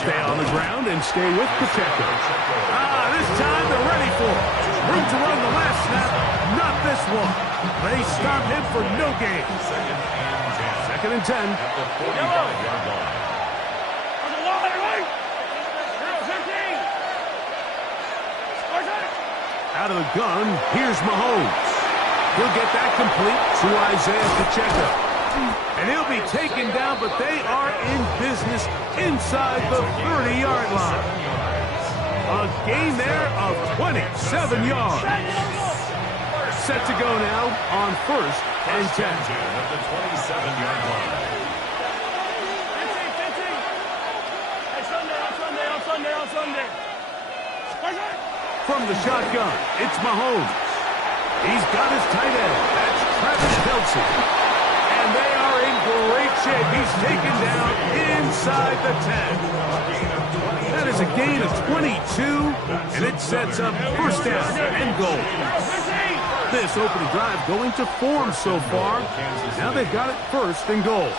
stay on the ground and stay with Pacheco. This time they're ready for it. Room to run the last snap. Not this one. They stop him for no gain. Second and 10. At the 45-yard line. Out of the gun, here's Mahomes. He'll get that complete to Isaiah Pacheco. And he'll be taken down, but they are in business inside the 30-yard line. A gain there of 27 yards. Set to go now on first and 10. At the 27-yard line. From the shotgun, it's Mahomes. He's got his tight end. That's Travis Kelce. And they are in great shape. He's taken down inside the 10. That is a gain of 22, and it sets up first down and goal. This opening drive going to form so far. Now they've got it first and goal.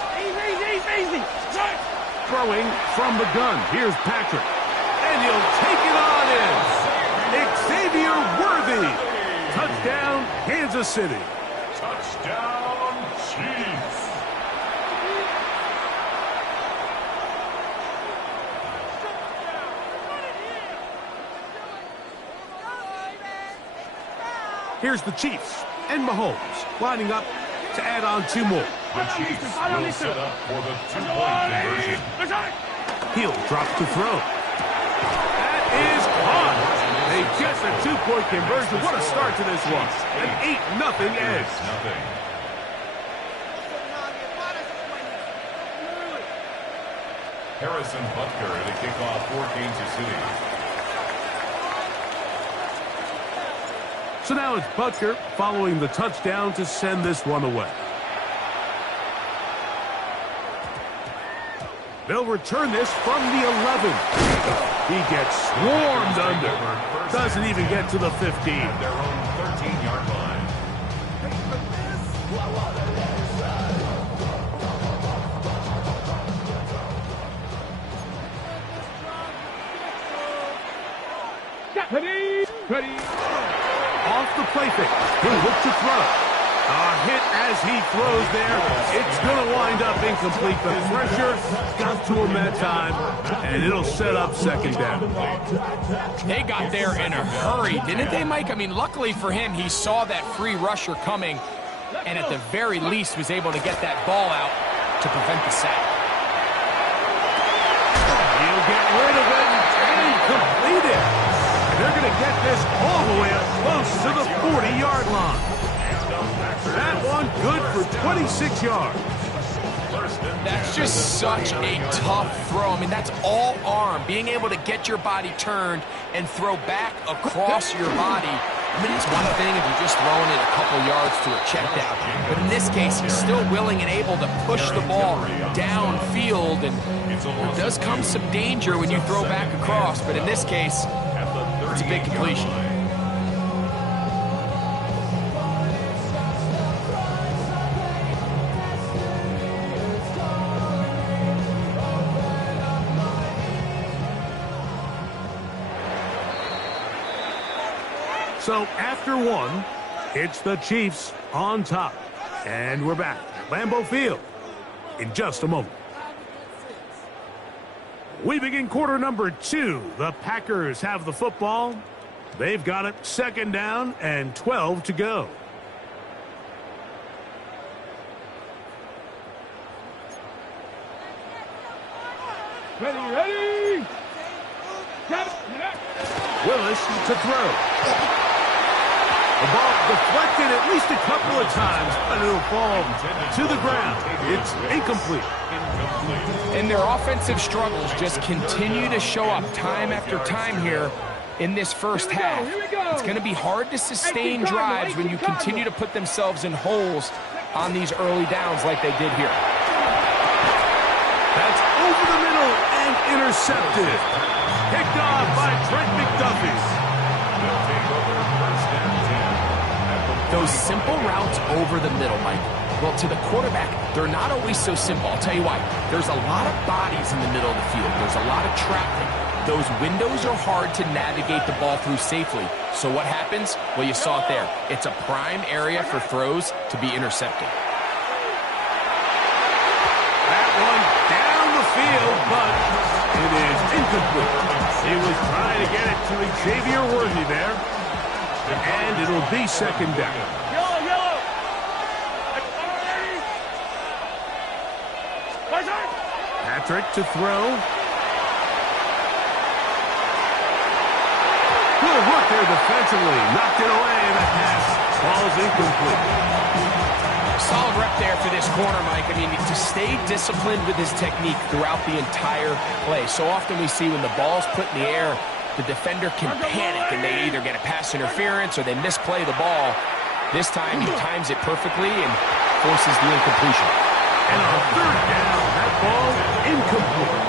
Throwing from the gun. Here's Patrick. And he'll take it on in. Xavier Worthy. Touchdown, Kansas City. Touchdown, Chiefs. Here's the Chiefs and Mahomes lining up to add on two more. The Chiefs will set up for the two-point conversion. He'll drop to throw. That is caught. They get the two-point conversion. What a start to this one. An 8-0 edge. Harrison Butker to kick off for Kansas City. So now it's Butker following the touchdown to send this one away. They'll return this from the 11. He gets swarmed under. Doesn't even get to the 15. Their own 13-yard line. Ready. Off the play fake. He'll look to throw. A hit as he throws there. It's going to wind up incomplete. The pressure got to him that time, and it'll set up second down. They got there in a hurry, didn't they, Mike? I mean, luckily for him, he saw that free rusher coming, and at the very least was able to get that ball out to prevent the sack. He'll get rid of it and complete it. And they're going to get this all the way up close to the 40-yard line. That one good for 26 yards. That's just such a tough throw. I mean, that's all arm. Being able to get your body turned and throw back across your body. I mean, it's one thing if you're just throwing it a couple yards to a check down. But in this case, he's still willing and able to push the ball downfield. And there does come some danger when you throw back across. But in this case, it's a big completion. So after one, it's the Chiefs on top. And we're back at Lambeau Field in just a moment. We begin quarter number 2. The Packers have the football. They've got it second down and 12 to go. Ready. Willis to throw. The ball deflected at least a couple of times, but it'll fall to the ground. It's incomplete. And their offensive struggles just continue to show up time after time here in this first half. It's going to be hard to sustain drives when you continue to put themselves in holes on these early downs like they did here. That's over the middle and intercepted. Picked off by Trent McDuffie. Those simple routes over the middle, Mike, Well, to the quarterback, they're not always so simple. I'll tell you why. There's a lot of bodies in the middle of the field. There's a lot of traffic. Those windows are hard to navigate the ball through safely. So what happens? Well, you saw it there. It's a prime area for throws to be intercepted. That one down the field, but it is incomplete. He was trying to get it to Xavier Worthy there. And it'll be second down. Yellow. Patrick to throw. Good work there defensively. Knocked it away. The pass falls incomplete. Solid rep there for this corner, Mike. I mean, to stay disciplined with his technique throughout the entire play. So often we see when the ball's put in the air, the defender can panic and they either get a pass interference or they misplay the ball. This time he times it perfectly and forces the incompletion. And on third down, that ball incomplete.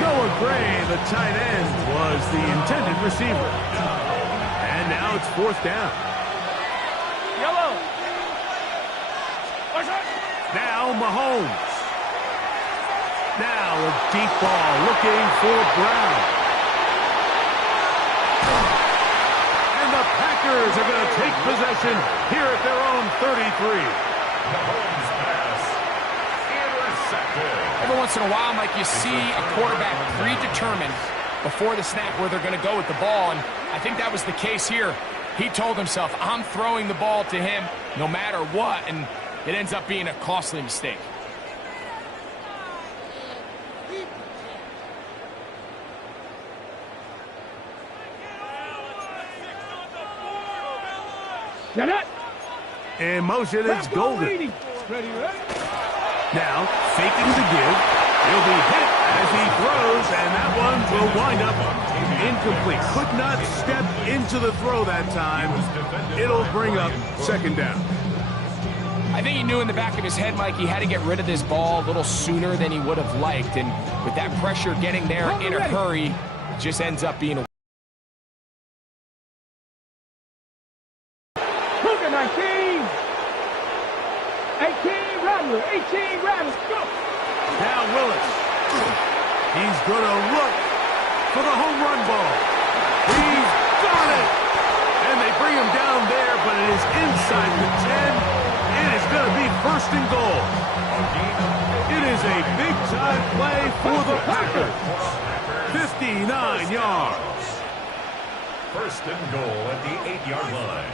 Noah Gray, the tight end, was the intended receiver. And now it's fourth down. Yellow. Now Mahomes. Now a deep ball looking for Brown. And the Packers are going to take possession here at their own 33. Mahomes pass. Intercepted. Every once in a while, Mike, you see a quarterback predetermined before the snap where they're going to go with the ball, and I think that was the case here. He told himself, I'm throwing the ball to him no matter what, and it ends up being a costly mistake. In motion, it's Golden. Now, faking the give. He'll be hit as he throws, and that one will wind up incomplete. Could not step into the throw that time. It'll bring up second down. I think he knew in the back of his head, Mike, he had to get rid of this ball a little sooner than he would have liked. And with that pressure getting there in a hurry, it just ends up being a... 18 Rams, go! Now Willis. He's going to look for the home run ball. He's got it! And they bring him down there, but it is inside the 10. It is going to be first and goal. It is a big-time play for the Packers. 59 yards. First and goal at the 8-yard line.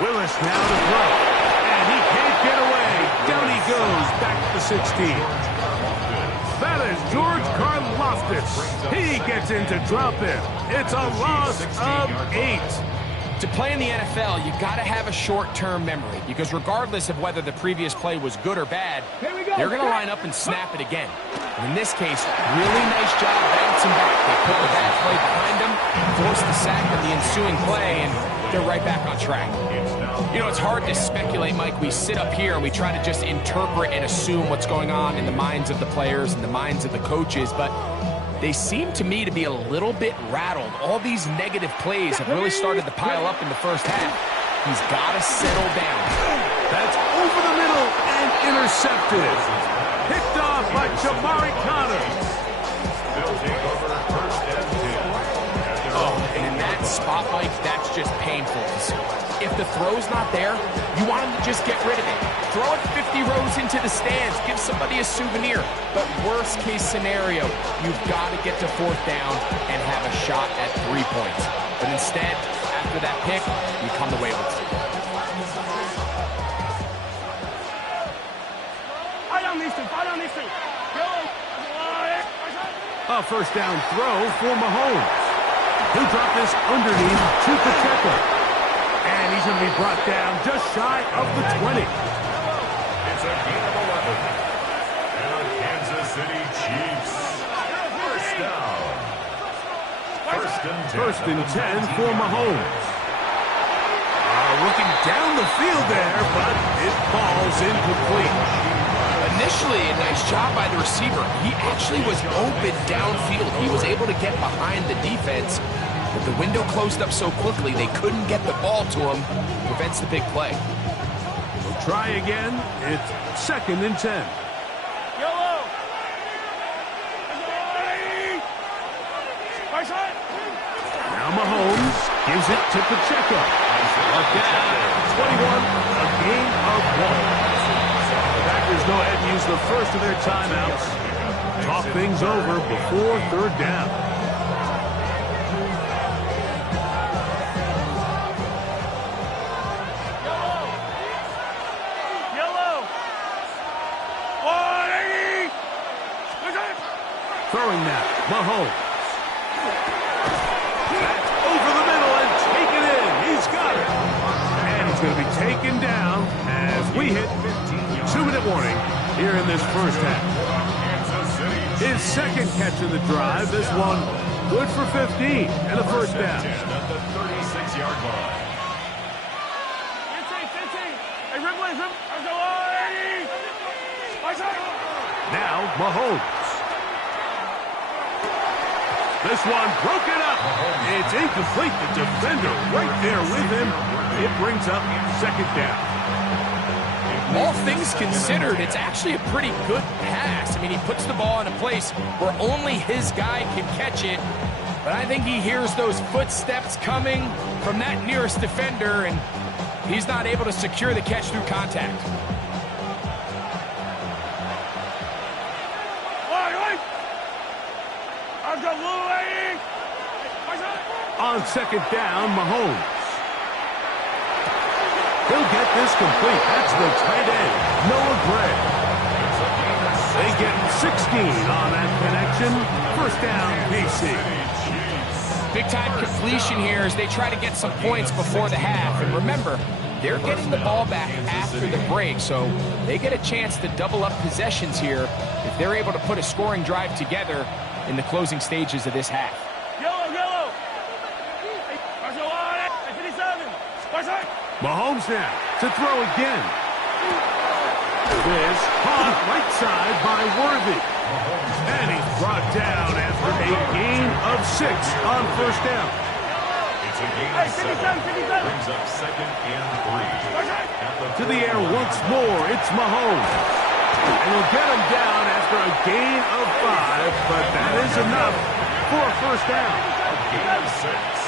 Willis now to throw. And he can't get away. Down he goes back to the 16. That is George Karlaftis. He gets into drop it. It's a loss of 8. To play in the NFL, you got to have a short-term memory because regardless of whether the previous play was good or bad, they're going to line up and snap it again. And in this case, really nice job bouncing back. They put the bad play behind them, forced the sack of the ensuing play, and they're right back on track. You know, it's hard to speculate, Mike. We sit up here and we try to just interpret and assume what's going on in the minds of the players and the minds of the coaches, but they seem to me to be a little bit rattled. All these negative plays have really started to pile up in the first half. He's got to settle down. That's over the middle and intercepted. Picked off by Jamari Connors. They'll take over first and 10. Oh, and in that spot, Mike, that's just painful to see. If the throw's not there, you want him to just get rid of it. Throw it 50 rows into the stands. Give somebody a souvenir. But worst case scenario, you've got to get to fourth down and have a shot at 3 points. But instead, after that pick, you come away with it. A first down throw for Mahomes. He'll drop this underneath to Pacheco. And he's going to be brought down just shy of the 20. It's a gain of 11. And the Kansas City Chiefs. First down. First and 10 for Mahomes. Looking down the field there, but it falls incomplete. Initially, a nice job by the receiver. He actually was open downfield. He was able to get behind the defense. But the window closed up so quickly they couldn't get the ball to him. Prevents the big play. We'll try again. It's 2nd and 10. Now Mahomes gives it to Pacheco. Down 21, a gain of 1. The Packers go ahead and use the first of their timeouts. Talk things over before 3rd down. Throwing now, Mahomes. That's over the middle and taken in. He's got it. And he's going to be taken down as we hit 2-minute warning here in this first half. His 2nd catch of the drive. This one good for 15 and a first down. At the 36-yard line. Now Mahomes. This one broken up. It's incomplete. The defender right there with him. It brings up 2nd down. All things considered, it's actually a pretty good pass. I mean, he puts the ball in a place where only his guy can catch it. But I think he hears those footsteps coming from that nearest defender, and he's not able to secure the catch through contact. On 2nd down, Mahomes. He'll get this complete. That's the tight end, Noah Gray. They get 16 on that connection. First down, BC. Big-time completion here as they try to get some points before the half. And remember, they're getting the ball back after the break, so they get a chance to double up possessions here if they're able to put a scoring drive together in the closing stages of this half. Mahomes now to throw again. This caught right side by Worthy. And he's brought down after a gain of 6 on first down. It's a gain of 7. Brings up 2nd and 3. To the air once more, it's Mahomes. And he'll get him down after a gain of 5, but that is enough for a first down. Gain of 6.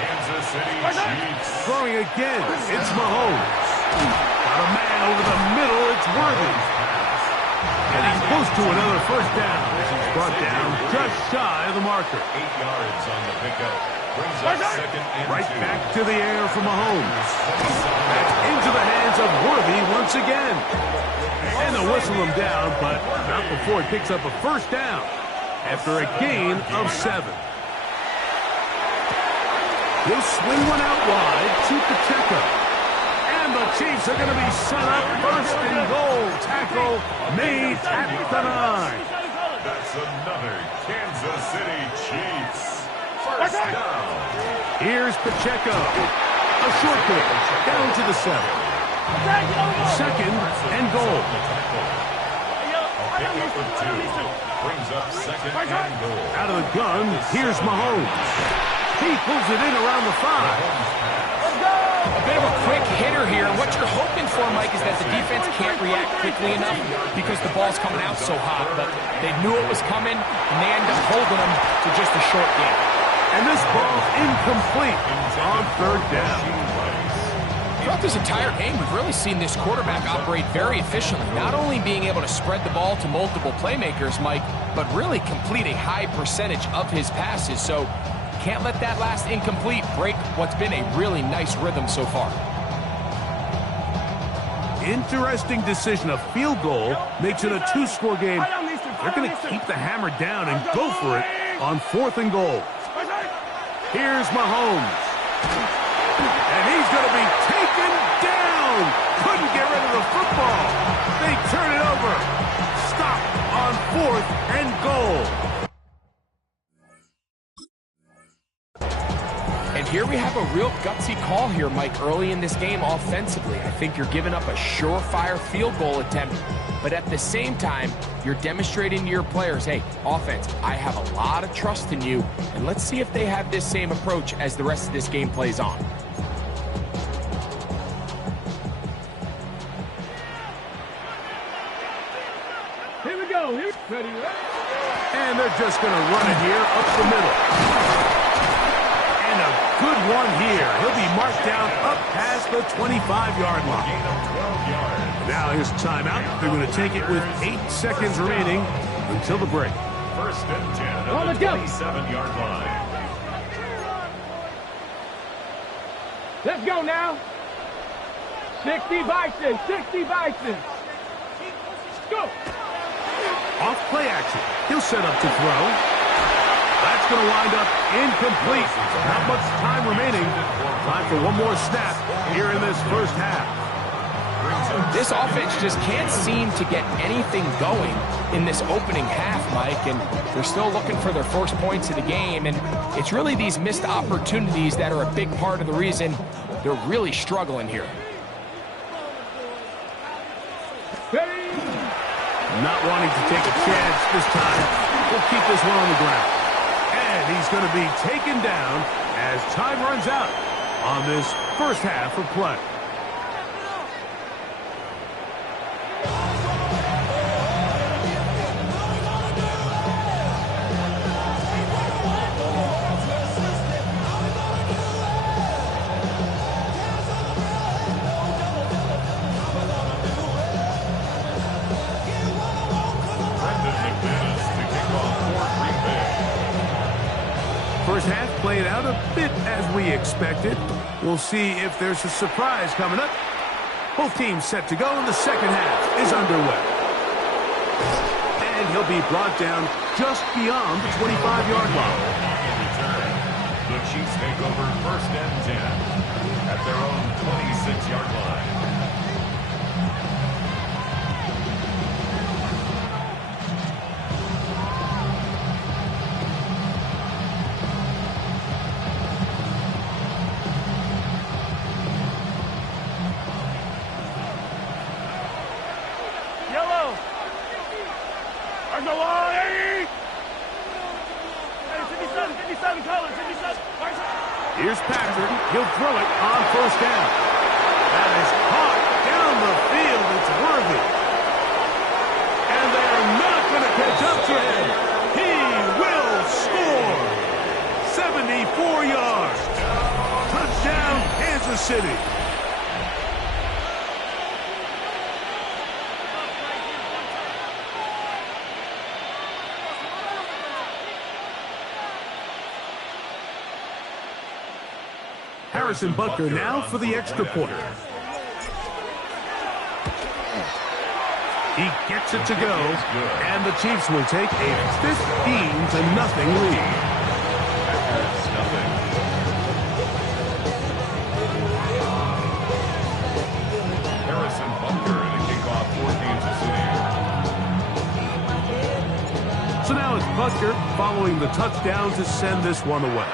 Kansas City Chiefs. Throwing again, it's Mahomes. Got a man over the middle, it's Worthy. And he's close to another first down as he's brought down just shy of the marker. 8 yards on the pickup. Brings up 2nd and 2. Right back to the air for Mahomes. That's into the hands of Worthy once again. And they'll whistle him down, but not before he picks up a first down after a gain of 7. He'll swing one out wide to Pacheco. And the Chiefs are going to be set up 1st and goal. Tackle made at the 9. That's another Kansas City Chiefs. First down. Here's Pacheco. A short pitch down to the 7. 2nd and goal. Pick up of 2. Brings up 2nd and goal. Out of the gun, here's Mahomes. He pulls it in around the 5. A bit of a quick hitter here. What you're hoping for, Mike, is that the defense can't react quickly enough because the ball's coming out so hot. But they knew it was coming, and they end up holding them to just a short game. And this ball incomplete on 3rd down. Throughout this entire game, we've really seen this quarterback operate very efficiently, not only being able to spread the ball to multiple playmakers, Mike, but really complete a high percentage of his passes. So can't let that last incomplete break what's been a really nice rhythm so far. Interesting decision. A field goal makes it a 2-score game. They're going to keep the hammer down and go for it on 4th and goal. Here's Mahomes. And he's going to be taken down. Couldn't get rid of the football. They turn it over. Stop on 4th and goal. And here we have a real gutsy call here, Mike, early in this game offensively. I think you're giving up a surefire field goal attempt, but at the same time, you're demonstrating to your players, hey, offense, I have a lot of trust in you, and let's see if they have this same approach as the rest of this game plays on. Here we go. Ready. And they're just going to run it here up the middle. And a good one here. He'll be marked down up past the 25-yard line. Now his timeout. They're going to take it with 8 seconds remaining until the break. First and 10 at the 27-yard line. Let's go now. 60 Bison, 60 Bison. Go. Off play action. He'll set up to throw. That's going to wind up incomplete. Not much time remaining. Time for one more snap here in this first half. This offense just can't seem to get anything going in this opening half, Mike, and they're still looking for their first points of the game, and it's really these missed opportunities that are a big part of the reason they're really struggling here. Not wanting to take a chance this time. We'll keep this one on the ground. And he's going to be taken down as time runs out on this first half of play. First half played out a bit as we expected. We'll see if there's a surprise coming up. Both teams set to go, and the second half is underway. And he'll be brought down just beyond the 25-yard line. The Chiefs take over first and 10 at their own 26-yard line. Here's Patrick. He'll throw it on first down. That is caught down the field. It's worthy. And they are not going to catch up to him. He will score. 74 yards. Touchdown, Kansas City. Harrison Butker now for the extra point. He gets it to go, and the Chiefs will take a 15-0 lead. Harrison Butker in a kickoff for Kansas City. So now it's Butker following the touchdown to send this one away.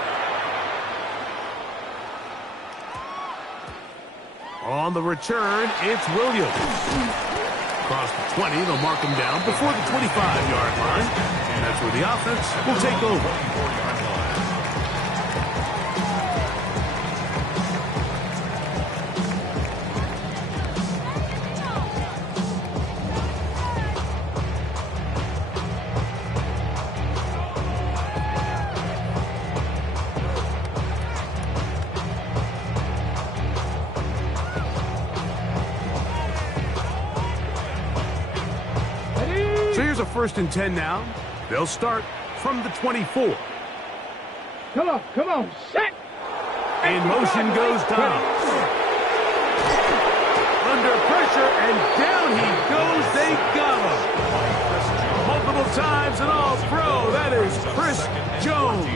On the return, it's Williams. Across the 20, they'll mark him down before the 25-yard line. And that's where the offense will take over. So here's a 1st and 10 now. They'll start from the 24. Come on, set. In motion goes Donald. Under pressure, and down he goes. They got him. Multiple times and all throw. That is Chris Jones.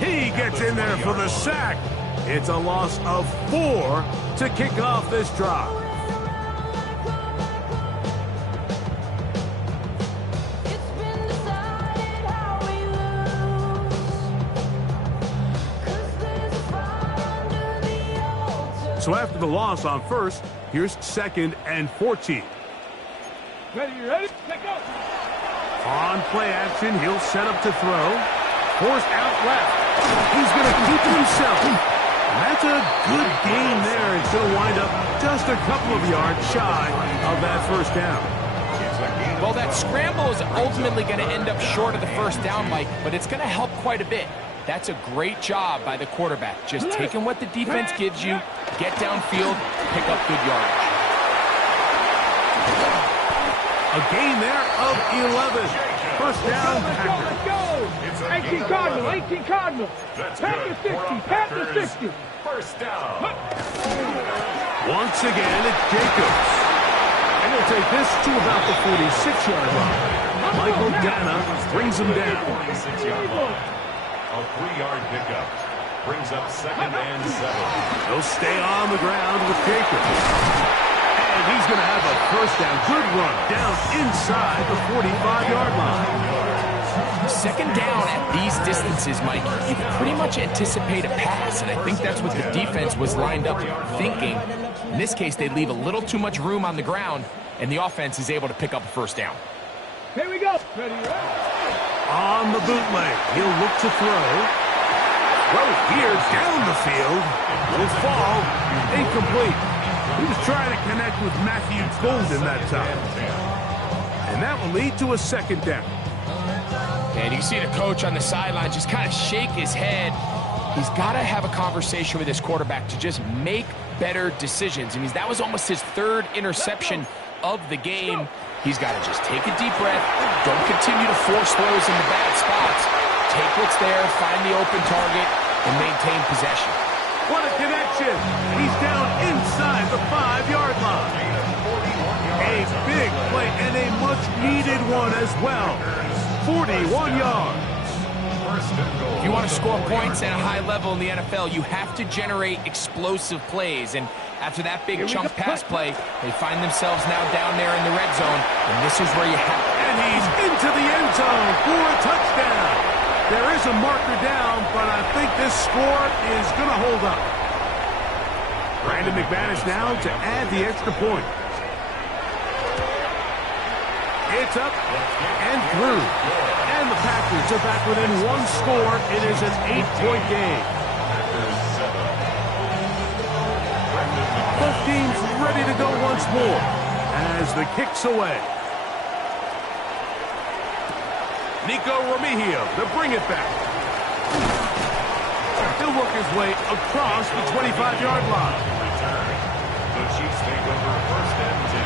He gets in there for the sack. It's a loss of 4 to kick off this drive. So after the loss on first, here's 2nd and 14. Ready? Take go. On play action, he'll set up to throw. Forced out left. He's going to keep it himself. That's a good gain there. It's going to wind up just a couple of yards shy of that first down. Well, that scramble is ultimately going to end up short of the first down, Mike, but it's going to help quite a bit. That's a great job by the quarterback. Just taking what the defense gives you, get downfield, pick up good yardage. A gain there of 11. First down, Packers. Let's go. 18 Cardinal. Pat the 60. First down. Once again, it's Jacobs. And he'll take this to about the 46-yard line. Michael Dana brings him down. 46-yard line. A 3-yard pickup. Brings up 2nd and 7. He'll stay on the ground with Jacobs. And he's going to have a first down. Good run down inside the 45-yard line. Second down at these distances, Mike, you pretty much anticipate a pass, and I think that's what the defense was lined up thinking. In this case, they leave a little too much room on the ground, and the offense is able to pick up a first down. Here we go. Ready. On the bootleg, he'll look to throw. Throw here down the field. Will fall. Incomplete. He was trying to connect with Matthew Golden that time. And that will lead to a second down. And you see the coach on the sideline just kind of shake his head. He's got to have a conversation with his quarterback to just make better decisions. I mean, that was almost his 3rd interception of the game. He's got to just take a deep breath. Don't continue to force throws into bad spots. Take what's there, find the open target, and maintain possession. What a connection. He's down inside the 5-yard line. A big play and a much-needed one as well. 41 yards. If you want to score points at a high level in the NFL, you have to generate explosive plays. And after that big chunk pass play, they find themselves now down there in the red zone. And this is where you have... And he's into the end zone for a touchdown. There is a marker down, but I think this score is going to hold up. Brandon McManus now to add the extra point. It's up and through. And the Packers are back within 1 score. It is an 8-point game. Both teams ready to go once more as the kick's away. Nico Remigio to bring it back. He'll work his way across the 25-yard line. The Chiefs take over 1st and 10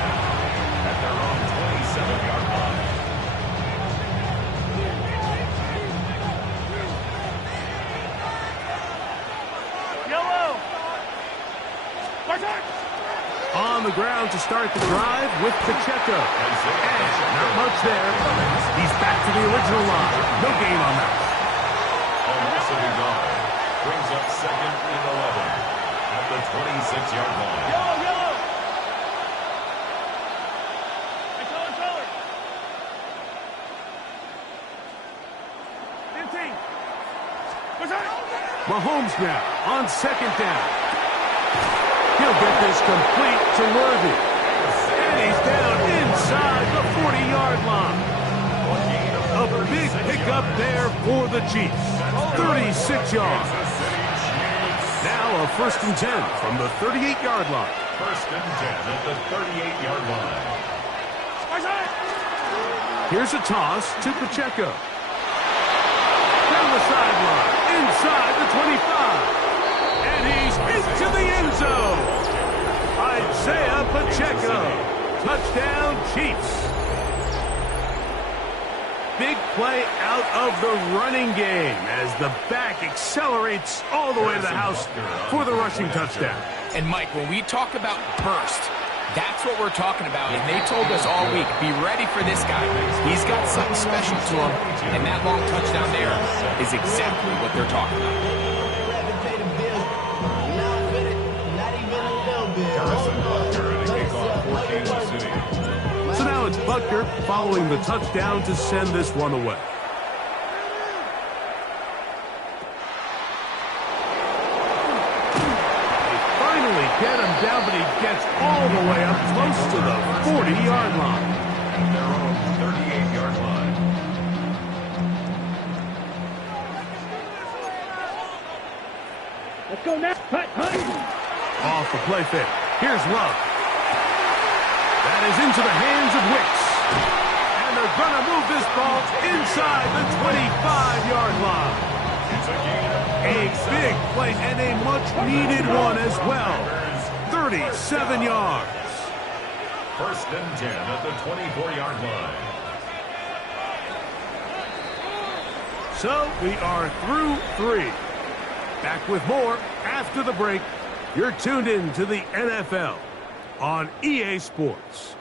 at their own 27-yard line. Yellow. On the ground to start the drive with Pacheco. And not much there. He's back to the original line. No gain on that. Velocity guard brings up 2nd and 11 at the 26-yard line. Yellow. Color. 15. Mahomes now on 2nd down. He'll get this complete to Worthy. And he's down inside the 40-yard line. A big pickup there for the Chiefs. 36 yards. Now a 1st and 10 from the 38-yard line. 1st and 10 at the 38-yard line. Here's a toss to Pacheco. Down the sideline, inside the 25. And he's into the end zone. Isaiah Pacheco. Touchdown, Chiefs. Big play out of the running game as the back accelerates all the way to the house for the rushing touchdown. And, Mike, when we talk about burst, that's what we're talking about. And they told us all week, be ready for this guy. He's got something special to him. And that long touchdown there is exactly what they're talking about. So now it's Butker following the touchdown to send this one away. They finally get down, but he gets all the way up close to the 40-yard line. At their own 38-yard line. Let's go now. Cut, honey. Off the play fake. Here's Love. That is into the hands of Wicks. And they're going to move this ball inside the 25-yard line. It's a gain of A big play and a much-needed one as well. 37 yards. First and 10 at the 24-yard line. So we are through 3. Back with more after the break. You're tuned in to the NFL on EA Sports.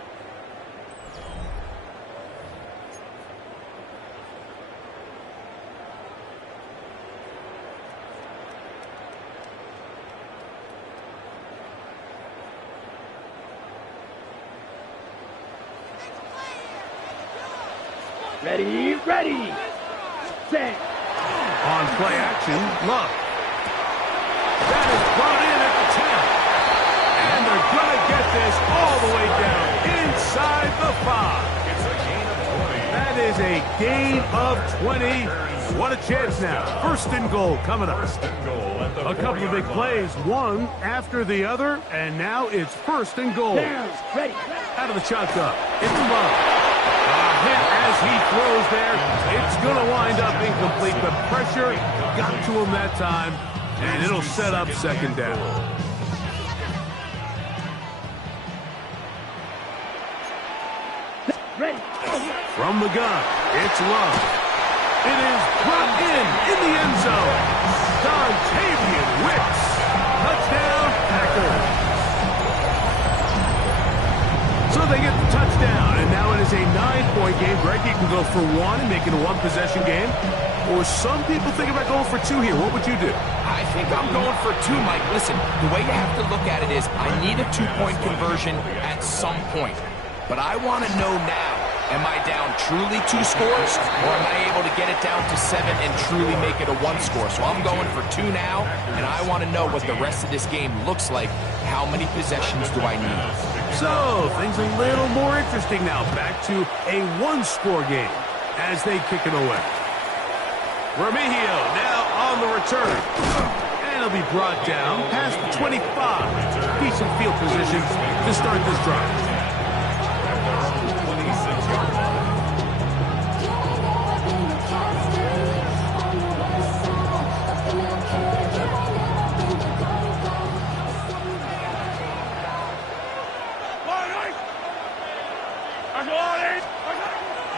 Ready, ready. Set. On play action, Love. That is brought in at the 10. And they're going to get this all the way down inside the 5. It's a gain of 20. That is a gain of 20. What a chance now. First and goal coming up. First and goal at the A couple of big 4-yard plays, line. one after the other, and now it's first and goal. Down. Ready. Out of the shotgun. It's Love. A hit as he throws there. It's going to wind up incomplete. The pressure got to him that time, and it'll set up second down. Ready. From the gun, it's Love. It is brought in the end zone. Dontavian Wicks. Touchdown, Packers. So they get the touchdown, and now it is a 9-point game. Greg, you can go for 1 and make it a 1-possession game. Or some people think about going for 2 here. What would you do? I think I'm going for 2, Mike. Listen, the way you have to look at it is I need a 2-point conversion at some point. But I want to know now, am I down truly 2 scores, or am I able to get it down to 7 and truly make it a 1 score? So I'm going for 2 now, and I want to know what the rest of this game looks like. How many possessions do I need? So, things a little more interesting now. Back to a 1-score game as they kick it away. Remigio now on the return. And he'll be brought down past the 25. Decent field position to start this drive. 26-yard line.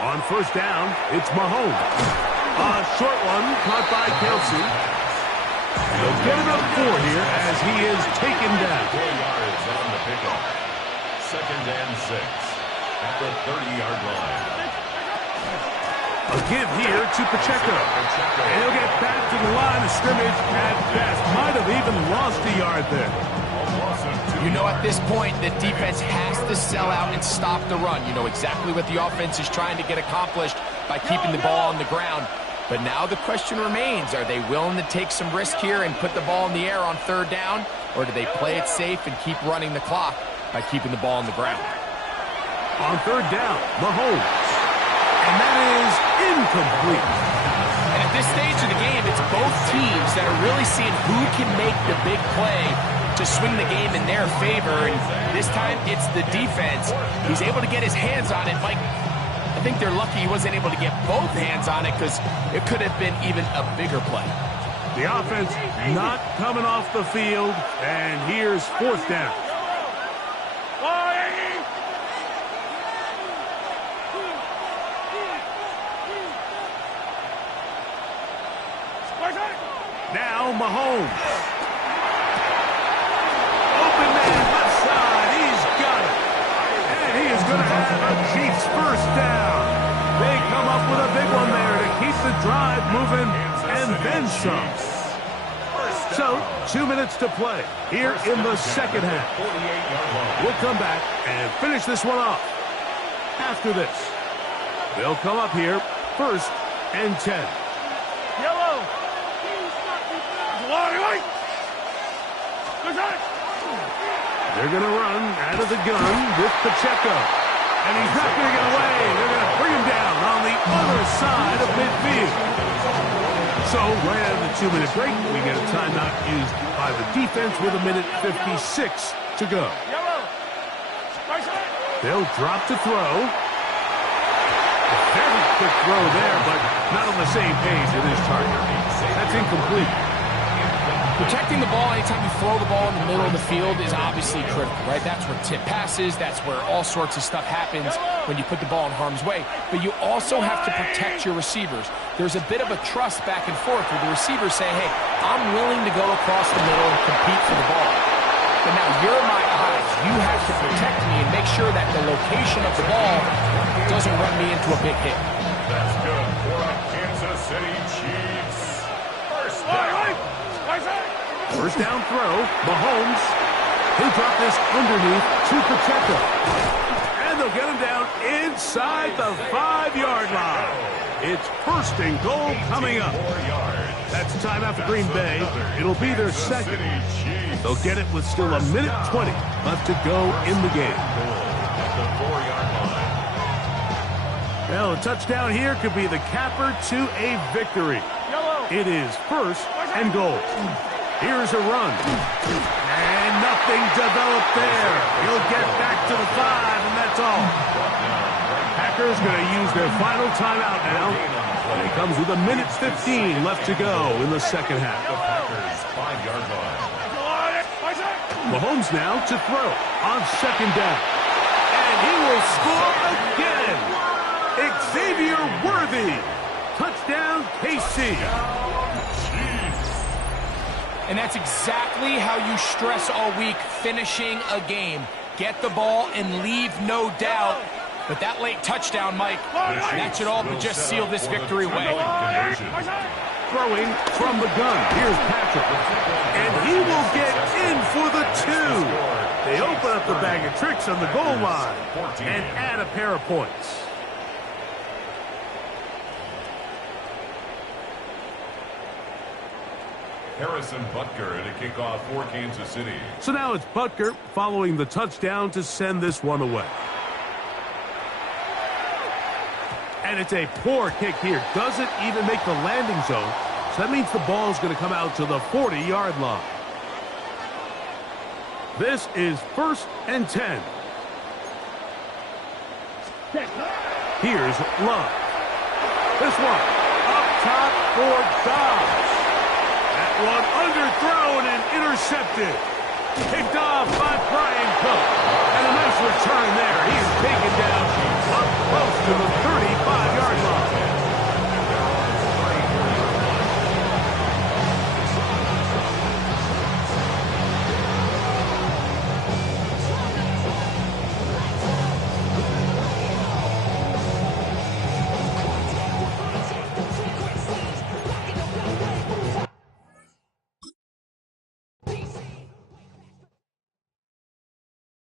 On first down, it's Mahomes. A short one caught by Kelsey. They'll get it up 4 here as he is taken down. 4 yards on the pickup. Second and 6 at the 30-yard line. A give here to Pacheco. And he'll get back to the line of scrimmage at best. Might have even lost a yard there. You know, at this point, the defense has to sell out and stop the run. You know exactly what the offense is trying to get accomplished by keeping the ball on the ground. But now the question remains, are they willing to take some risk here and put the ball in the air on 3rd down? Or do they play it safe and keep running the clock by keeping the ball on the ground? On 3rd down, Mahomes. And that is incomplete. And at this stage of the game, it's both teams that are really seeing who can make the big play to swing the game in their favor. And this time, it's the defense. He's able to get his hands on it. Mike, I think they're lucky he wasn't able to get both hands on it because it could have been even a bigger play. The offense not coming off the field. And here's 4th down. Now Mahomes. Open man left side. He's got it. And he is going to have a Chiefs first down. They come up with a big one there to keep the drive moving and then some. So, 2 minutes to play here in the second half. We'll come back and finish this one off. After this, they'll come up here 1st and 10. Yellow. They're going to run out of the gun with Pacheco. And he's not going to get away. They're going to bring him down on the other side of midfield. So, right out of the 2-minute break, we get a timeout used by the defense with 1:56 to go. They'll drop to throw. A very quick throw there, but not on the same page with his target. That's incomplete. Protecting the ball anytime you throw the ball in the middle of the field is obviously critical, right? That's where tip passes, that's where all sorts of stuff happens when you put the ball in harm's way. But you also have to protect your receivers. There's a bit of a trust back and forth where the receivers say, hey, I'm willing to go across the middle and compete for the ball. But now you're my eyes. You have to protect me and make sure that the location of the ball doesn't run me into a big hit. That's good for the Kansas City Chiefs. First down. First down throw, Mahomes. He'll drop this underneath to Pacheco. And they'll get him down inside the 5-yard line. It's first and goal coming up. That's time out for Green Bay. It'll be their second. They'll get it with still 1:20 left to go in the game. Well, a touchdown here could be the capper to a victory. It is first and goal. Here's a run. And nothing developed there. He'll get back to the 5, and that's all. Packers going to use their final timeout now. And it comes with 1:15 left to go in the second half. Mahomes now to throw on second down. And he will score again. Xavier Worthy. Touchdown, KC. And that's exactly how you stress all week, finishing a game. Get the ball and leave no doubt. But that late touchdown, Mike, that should all but just seal this victory away. Throwing from the gun. Here's Patrick. And he will get in for the 2. They open up the bag of tricks on the goal line and add a pair of points. Harrison Butker to kick off for Kansas City. So now it's Butker following the touchdown to send this one away. And it's a poor kick here. Doesn't even make the landing zone. So that means the ball is going to come out to the 40-yard line. This is first and 10. Here's Love. This one up top for Dobbs. That one underthrown and intercepted. Picked off by Brian Cook. And a nice return there. He is taken down